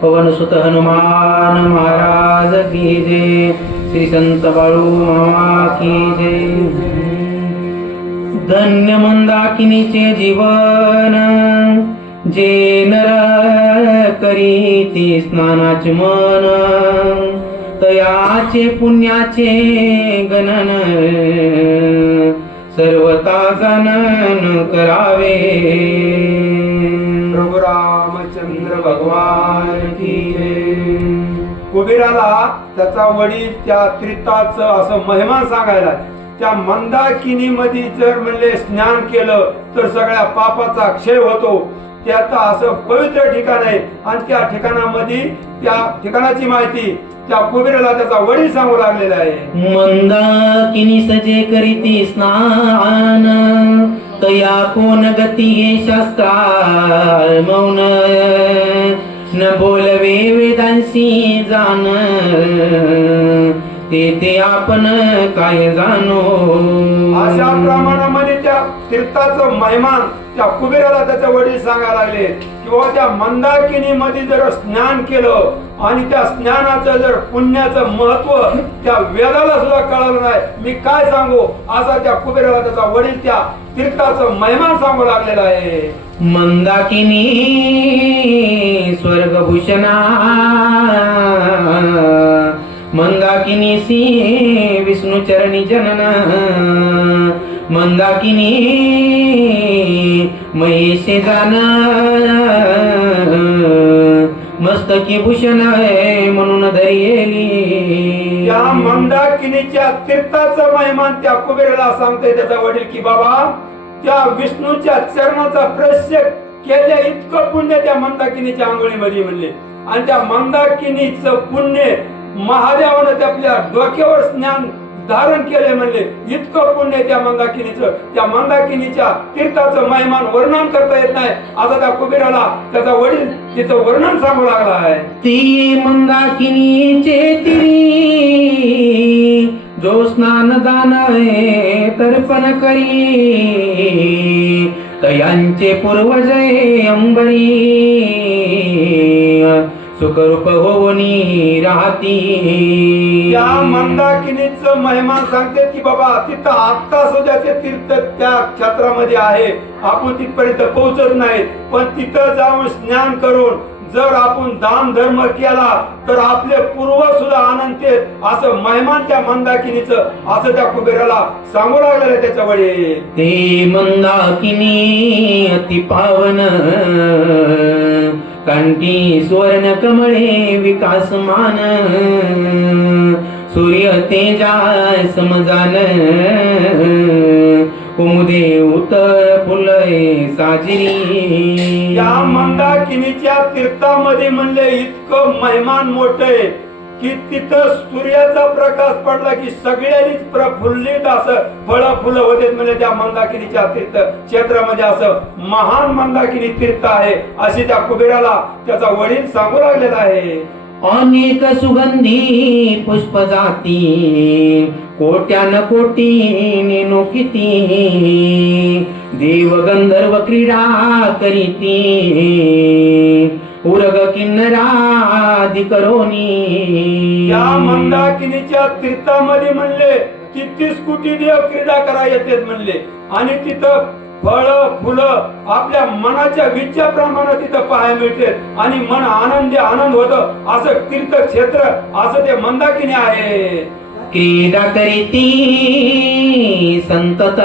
पवन सुत हनुमान महाराज की जय। श्री संत बाळू मामा की जय। धन्य मंदाकिनीचे जीवन, जे नर करीती स्नानाचे मन, तयाचे पुण्याचे गणन, सर्वता गणन करावे। प्रभु रामचंद्र भगवान की जय। कुबेराला त्याचा वडील त्या त्रिताचं असं महिमा सांगायला, त्या मंदाकिनी मध्ये जर म्हणले स्नान केलं तर सगळ्या पापाचा क्षय होतो। त्याचं असं पवित्र ठिकाण आहे आणि त्या ठिकाणामध्ये त्या ठिकाणाची माहिती त्या कुबेराला त्याचा वडील सांगू लागलेला आहे। मंदाकिनी सजे करीती स्नान, तया कोण गती ये शास्त्रार मौन, न बोलवे वेदांशी जाण, ते आपण काय जाणो। अशा प्रमाणामध्ये त्या तीर्थाचं महिमान त्या कुबेराला त्याचे वडील सांगायला लागले किंवा त्या मंदाकिनी मध्ये जर स्नान केलं आणि त्या स्नानाचं जर पुण्याचं महत्व त्या वेदाला सुद्धा कळलं नाही, मी काय सांगू, असा त्या कुबेराला त्याचा वडील त्या तीर्थाचं महिमान सांगू लागलेला आहे। मंदाकिनी स्वर्गभूषणा, मंदाकिनी सी विष्णु चरणी जनन, मंदाकिनी महेशे जान, मस्तकी भूषण आहे म्हणून धरियेली। त्या मंदाकिनीच्या तीर्थाचं महिमान त्या कुबेराला सांगते त्याचा वडील की बाबा, त्या विष्णूच्या चरणाचा स्पर्श केल्या इतकं पुण्य त्या मंदाकिनीच्या आंघोळीमध्ये म्हणले, आणि त्या मंदाकिनीचं पुण्य महादेवानं त्या आपल्या डोक्यावर स्नान धारण केले म्हणले, इतकं पुण्य त्या मंदाकिनीचं, त्या मंदाकिनीच्या तीर्थाचं महिमान वर्णन करता येत नाही, आता त्या कुबेराला त्याचा वडील तिचं वर्णन सांगू लागला आहे। ती मंदाकिनीचे तिरी, जो स्नान दान तर्पण करी, तयांचे पूर्वज अंबरी, सुखरूप होवनी राहती। त्या मंदाकिनीचं महिमान सांगते की बाबा, तिथं आत्ता सुद्धाचे तीर्थ त्या क्षेत्रामध्ये आहे, आपण तिथपर्यंत पोहोचत नाही, पण तिथं जाऊन स्नान करून जर आपण दान धर्म केला तर आपले पूर्वज सुद्धा आनंद आहेत, असं महिमान त्या मंदाकिनीचं असं त्या कुबेराला सांगू लागलेलं त्याच्या वडील। ते मंदाकिनी अति पावन, कंठी सुवर्ण कमळे विकासमान, सूर्य तेजा समजान, कुमुदे उतर फुले साजिरी। या मंदाकिनीच्या तीर्थामध्ये म्हणले इतकं महिमान मोठं आहे की तिथं सूर्याचा प्रकाश पडला की सगळ्यांनीच प्रफुल्लित असं फळ फुलं होते म्हणजे त्या मंदाकिनीच्या तीर्थ क्षेत्रामध्ये असं महान मंदाकिनी तीर्थ आहे, अशी त्या कुबेराला त्याचा वडील सांगू लागलेला आहे। अनेक सुगंधी पुष्प जाती, कोट्यान कोटी नेनो किती, देव गंधर्व क्रीडा करीती, उरग किन्नरादी करोनी। या मंदाकिनीच्या तीर्थामध्ये म्हणले 33 कोटी देव क्रीडा करा येतात म्हणले, आणि तिथं फळ फुलं आपल्या मनाच्या विचाराप्रमाणे तिथं पाहायला मिळते आणि मन आनंद होत, असं तीर्थक्षेत्र असं ते मंदाकिनी आहे। क्रीडा करीती संतत,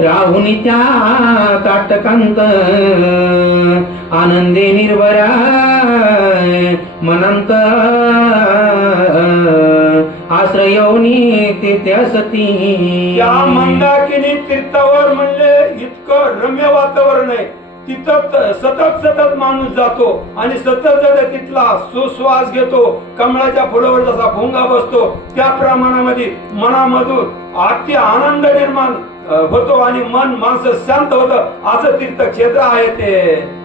राहुनी त्या ताटकांत, आनंदे निर्भरा मनंत, आश्रयोनी तेथे असती। या मंदाकिनी तीर्थावर म्हणले इतकं रम्य वातावरण आहे, तिथं सतत माणूस जातो आणि सतत तिथला सुश्वास घेतो, कमळाच्या फुलावर जसा भोंगा बसतो त्या प्रमाणामध्ये मनामधून अति आनंद निर्माण होतो आणि मन माणसं शांत होत, असं तीर्थक्षेत्र आहे ते।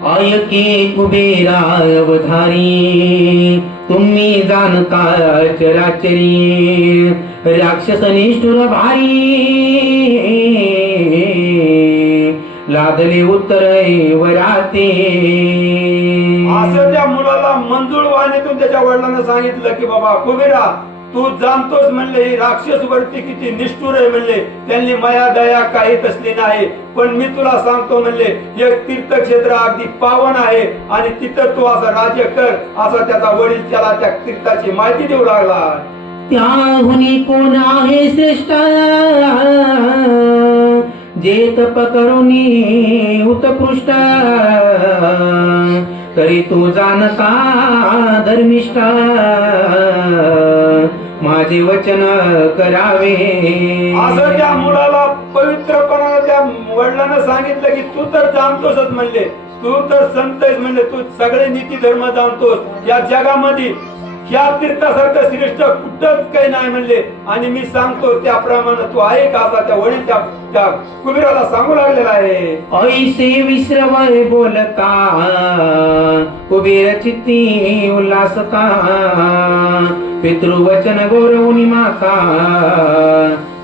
आयके कुबेरा अवधारी, तुम्ही जाणता चराचरी, राक्षस निष्ठुर भारी, लादले उत्तर वराते. असं त्या मुलाला मंजूळ वाणीतून त्याच्या वडिलांना सांगितलं की बाबा कुबेरा, तू जाणतोस म्हणले ही राक्षस वरती किती निष्ठुर आहे म्हणले, त्यांनी माया दया काही तसली नाही, पण मी तुला सांगतो म्हणले एक तीर्थक्षेत्र अगदी पावन आहे आणि तिथं तू असं राज्य कर. असा त्याचा वडील त्याला त्या तीर्थाची माहिती देऊ लागला. त्याहुनी कोण आहे श्रेष्ठ, जे तप करुनी उत्कृष्ट, तरी तू जाणता धर्मिष्ठ, माझे वचन करावे. असं त्या मुलाला पवित्रपणाने त्या वडिलांना सांगितलं की तू तर जाणतोसच म्हणले, तू तर संत आहेस म्हणले, तू सगळे नीती धर्म जाणतोस, या जगामध्ये या तीर्थासारखं श्रेष्ठ कुठंच काही नाही म्हणले, आणि मी सांगतो त्याप्रमाणे तू ऐक. असा त्या वडील त्या कुबेराला सांगू लागलेला आहे. ऐसे विश्रवय बोलता कुबेर चित्ती उल्हासता, पितृवचन गौरवनी माता,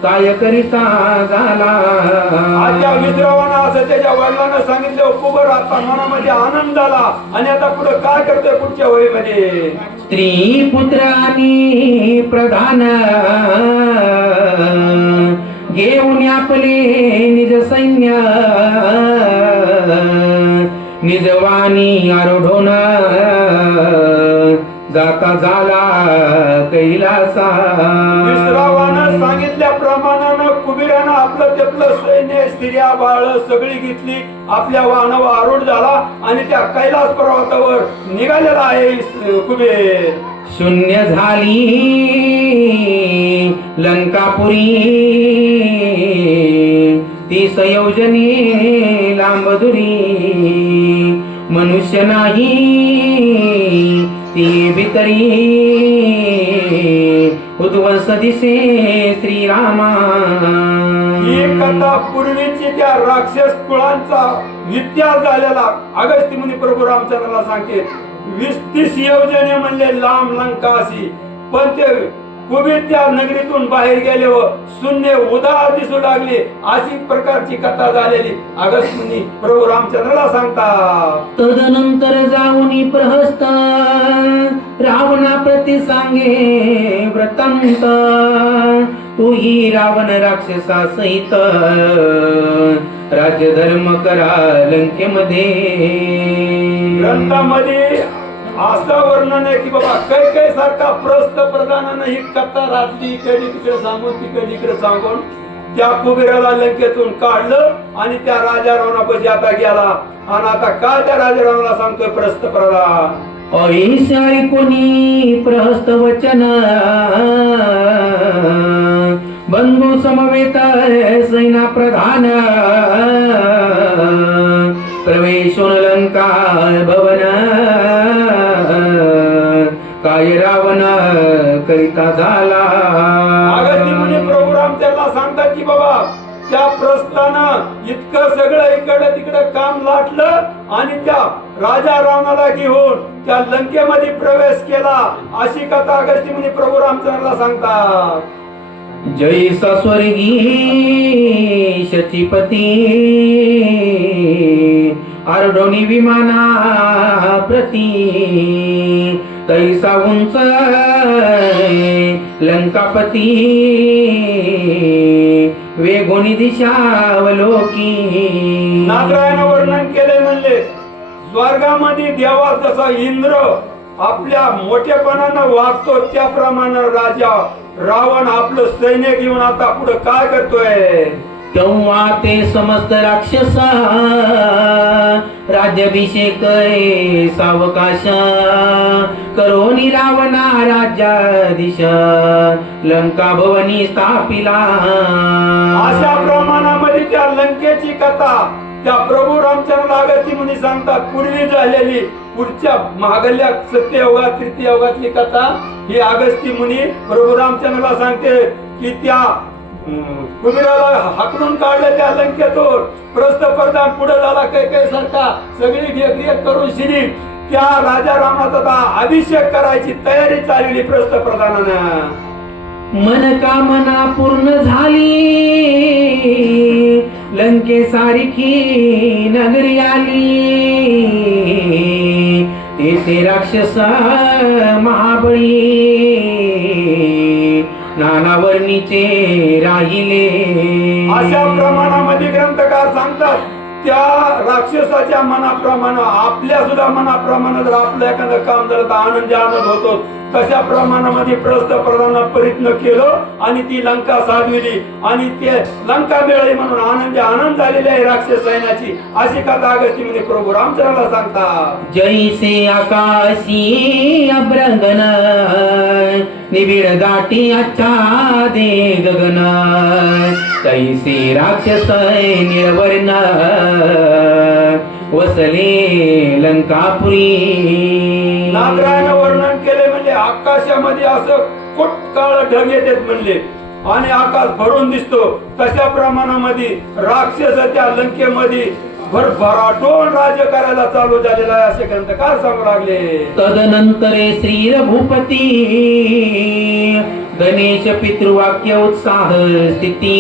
काय करिता झाला. आज विश्रावानं असं त्याच्या वडिलांना सांगितलं. कुबेर आता मनामध्ये आनंद झाला आणि आता पुढे काय करतोय पुढच्या वहीमध्ये. स्त्री पुत्र आणि प्रधान, घेऊन आपले निज सैन्य, निजवाणी आरोढोन, जाता झाला कैलासा. विश्रावानं सांगितल्याप्रमाणे कुबेरानं आपलं तेपलं सैन्य, स्त्रिया बाळ सगळी घेतली, आपल्या वाहनावर आरूढ झाला आणि त्या कैलास पर्वतावर निघालेला आहे कुबेर. शून्य झाली लंकापुरी, 30 योजने लांब दुरी, मनुष्य नाही ती भीतरी, उद्वंस दिसे श्रीरामा. ही कथा पूर्वीची त्या राक्षस कुळांचा इतिहास झालेला अगस्त्य मुनी प्रभू रामचंद्राला सांगते. 20-30 योजने म्हणले लांब लंका अशी, पण ते कुबेर त्या नगरीतून बाहेर गेले व शून्य उदार दिसू लागले, अशी प्रकारची कथा झालेली अगस्त्य मुनी प्रभू रामचंद्राला सांगतात. तदनंतर जाऊनी प्रहस्त, रावणा प्रति सांगे वृत्तांत, तूही रावण राक्षसा सहित, राज्य धर्म करा लंकेमध्ये. ग्रंथामध्ये असं वर्णन आहे की बाबा काही सारखा प्रस्थ प्रधानानं ही कथा रात्री इकडे तिकडे सांगून तिकडे इकडे सांगून त्या कुबेराला लंकेतून काढलं आणि त्या राजा रावणापाशी आता गेला. आणि आता काय त्या राजा रावणाला सांगतोय प्रस्थ प्रधान. ऐसा कोणी प्रहस्त वचन, बंधू समवेत सैना प्रधान, प्रवेशोन लंका भवन, काय रावण करिता झाला. अगस्त्य मुनी प्रभू रामचंद्राला सांगतात की बाबा त्या प्रस्थानं इतकं सगळं इकडं तिकडं काम लाटलं आणि त्या राजा रावणाला घेऊन त्या लंकेमध्ये प्रवेश केला, अशी कथा अगस्त्य मुनी प्रभू रामचंद्राला सांगतात. जैसा स्वर्गी शचीपती, आरडोनी विमाना प्रती, तैसा उंच लंकापती, वेगोनी दिशावलोकी. नागरायनं वर्णन केले म्हणले स्वर्गामध्ये देवा जसा इंद्र आपल्या मोठेपणानं वागतो त्याप्रमाणे राजा रावण आपलं सैन्य घेऊन आता पुढे काय करतोय. तेव्हा ते समस्त राक्षस राज्याभिषेक सावकाश, करोनी रावणा राज्याधीश, लंका भवनी स्थापिला. अशा प्रमाणामध्ये त्या लंकेची कथा त्या प्रभू रामचंद्र अगस्त्य मुनी सांगतात. पूर्वी झालेली पुढच्या मागल्या सत्ययुगात तृतीय युगातली कथा ही अगस्त्य मुनी प्रभू रामचंद्राला सांगते की त्या कुबेराला हाकलून काढलं त्या लंकेतून. प्रस्थ प्रधान पुढे झाला काही सारखा सगळी देखरेख करून शिरी त्या राजा रावणाचा अभिषेक करायची तयारी चालली प्रस्थ प्रधानानं. मनकामना पूर्ण झाली, लंकेसारखी नगरी आली, तेथे राक्षस महाबळी नाना वर्णीचे राहिले. अशा प्रमाणामध्ये ग्रंथकार सांगतात त्या राक्षसाच्या मनाप्रमाणे आपल्या सुद्धा मनाप्रमाणे जर आपलं एखादं काम झालं तर आनंद होतो. तशा प्रमाणामध्ये प्रस्थप्रधान प्रयत्न केलं आणि ती लंका साधविली आणि ते लंका मिळाली म्हणून आनंद झालेली आहे राक्षस सैन्याची. अशी कथा अगस्ती मध्ये प्रभू रामचंद्राला सांगतात. जैसे आकाशी अभ्रंगन निबिड दाटी आच्छादे गगन, तैसे राक्षस निर्वर्ण वसले लंकापुरी. नागरायनं वर्णन केले म्हणजे आकाशामध्ये असं कोटकाळ ढग येतात म्हणले आणि आकाश भरून दिसतो. तशा प्रमाणामध्ये राक्षस त्या लंकेमध्ये भरभराटून राज्य करायला चालू झालेला आहे असे ग्रंथकार सांगू लागले. तदनंतरे श्री रघुपती गणेश पितृवाक्य उत्साह स्थिती,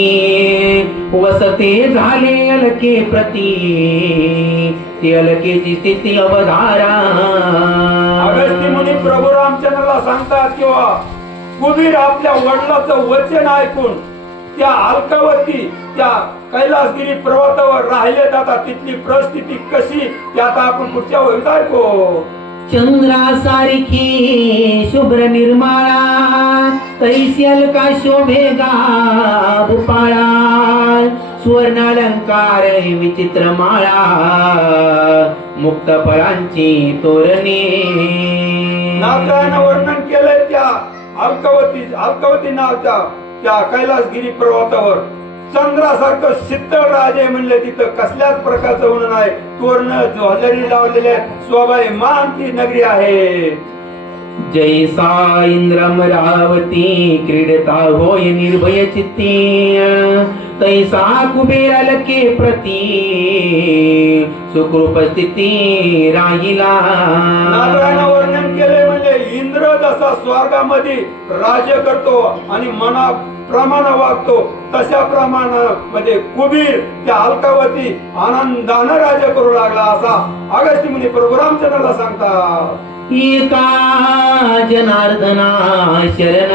वसते झाले अलके प्रती, ती अलकेची स्थिती अवधारा. अगस्ती मुनी प्रभू रामचंद्राला सांगतात किंवा कुबीर आपल्या वडिलाचं वचन ऐकून त्या अलकावती त्या कैलासगिरी पर्वतावर राहिले जातात. तिथली परिस्थिती कशी ते आता आपण पुढच्या वहीत ऐकू. चंद्रासारखी शुभ्र निर्मळा, तैसी अलका शोभेगा भूपाळा, सुवर्णालंकार विचित्र माळा, मुक्त फळांची तोरणे. नागरायनं वर्णन केलंय त्या अलकावती नावाच्या त्या कैलासगिरी पर्वतावर चंद्रासारखं शीतळ राजे म्हणले. तिथं कसल्याच प्रकारचं ऊन नाही, तोरण ज्वेलरी लावलेले स्वभावी मान ती नगरी आहे. जैसा इंद्रमरावती क्रीडता होय निर्भय चित्ती, तैसा कुबेर अलके प्रती सुखरूप स्थिती राहिला. नागरायनं वर्णन केले म्हणजे इंद्र जसा स्वर्गामध्ये राज्य करतो आणि मनाप्रमाणे वागतो तशा प्रमाणामध्ये कुबीर त्या अलकावती आनंदानं राज्य करू लागला असा अगस्ती मुनी प्रभू रामचंद्राला सांगतात. एका जनार्दना शरण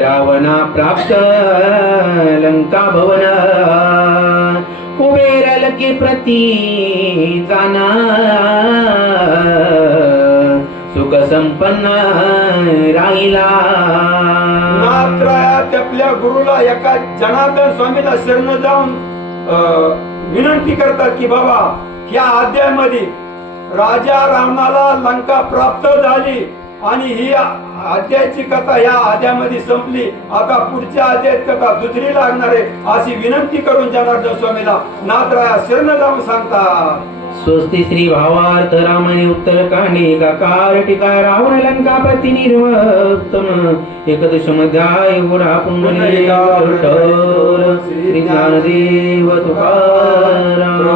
रावणा प्राप्त लंका भवन, कुबेर अलके प्रती जाना सुख संपन्न राहिला. नागराया आपल्या गुरुला एका जनार्दन स्वामीला शरण जाऊन विनंती करतात की बाबा या अध्यायामध्ये राजा रावणाला लंका प्राप्त झाली आणि ही अध्यायाची कथा या अध्यायामध्ये संपली. आता पुढच्या अध्यायात कथा दुसरी लागणार आहे अशी विनंती करून जनार्दन स्वामीला नाथराया शरण जाऊन सांगतात. स्वस्ति श्री भावार्थ रामाने उत्तरकांडे एकाकार टीका रावण लंका प्रति निर्वक्तम एकदशम अध्याय गुणा पुंडलिक श्री ज्ञानदेव तुकाराम.